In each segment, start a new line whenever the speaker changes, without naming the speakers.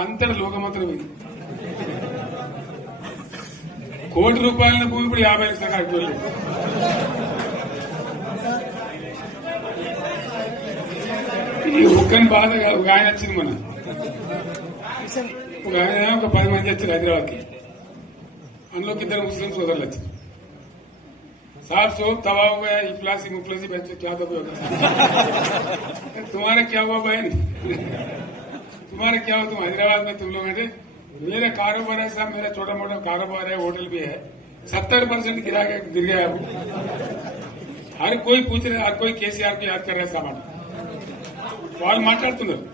అంతటి లోకమంత్రం ఇది కోటి రూపాయల భూమి ఇప్పుడు యాభై లక్షల కాడికి వెళ్ళింది. ఈ ఒక్కని బాధ కాదు, ఒక ఆయన వచ్చింది మన ఒక ఆయన ఒక పది మంది వచ్చారు హైదరాబాద్ కి అందులోకి ఇద్దరు ముస్లిం సోదరులు వచ్చారు साहब सोप तबाह हो गया इफलासी मुफलसी बच्चे क्या दबे होगा तुम्हारा क्या हुआ बहन तुम्हारा क्या हुआ तुम हैदराबाद में तुम लोग हैं मेरा कारोबार है साहब मेरा छोटा मोटा कारोबार है होटल भी है सत्तर परसेंट गिरा के गिर गया अब हर कोई पूछ रहे हर कोई केसीआर को याद कर रहे सामान వాళ్ళు మాట్లాడుతున్నారు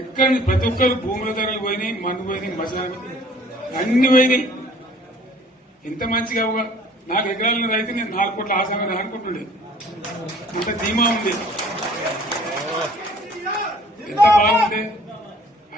ఎక్కడ నుంచి ప్రతి ఒక్కరు భూముల ధరలు పోయినాయి మందు పోయినాయి మసాలా అన్ని పోయినాయి ఎంత మంచిగా ఒక నాలుగు ఎకరాల రైతు నేను నాలుగు కోట్ల ఆసాగా అనుకుంటుండే అంత ధీమా ఉంది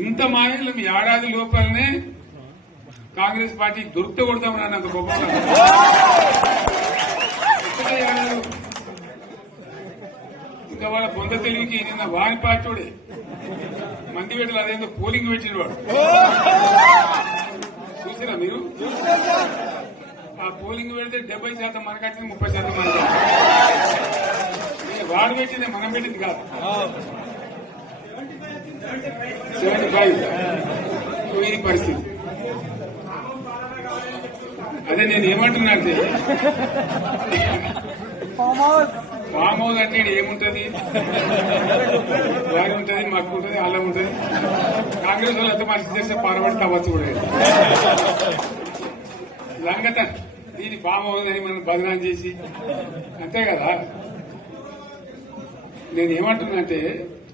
ఇంత మాయలు మీ ఏడాది లోపలనే కాంగ్రెస్ పార్టీ దొరికితే కొడతామని అన్నంత గొప్ప ఇంకా వాళ్ళ బొంద తెలివికి నిన్న వారి పార్టీ మంది వేటలు అదేందో పోలింగ్ పెట్టిన వాడు చూసారా మీరు ఆ పోలింగ్ పెడితే డెబ్బై శాతం మనకు వచ్చింది ముప్పై శాతం మనకు వాడు పెట్టింది మనం పెట్టింది కాదు సెవెంటీ ఫైవ్ సో పరిస్థితి అదే నేను ఏమంటున్నా అంటే ఫామ్ హౌస్ అంటే ఏముంటది వారి ఉంటది మాకు ఉంటది అల్లం ఉంటది కాంగ్రెస్ వాళ్ళు అంత మనిషి చేస్తే పార్వడి కావచ్చు కూడా సంగత దీని ఫామ్ హౌస్ అని మనం బదనాం చేసి అంతే కదా నేను ఏమంటున్నా అంటే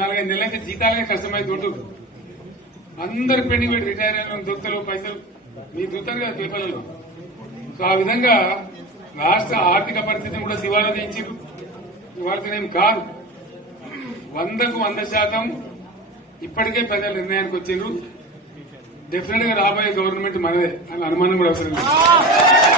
నాలుగైదు నెలల నుంచి జీతాలే కష్టమై దొరుకుతుంది అందరు పెండింగ్ పెట్టి రిటైర్ అయిన దొరుకుతలు పైసలు మీ దొరుకుతారు కదా పేపర్లలో సో ఆ విధంగా రాష్ట్ర ఆర్థిక పరిస్థితిని కూడా దివాలా తీయించారు వాళ్ళతోనేం కాదు వందకు వంద శాతం ఇప్పటికే ప్రజల నిర్ణయానికి వచ్చిండ్రు డెఫినెట్ గా రాబోయే గవర్నమెంట్ మనదే అని అనుమానం కూడా అవసరం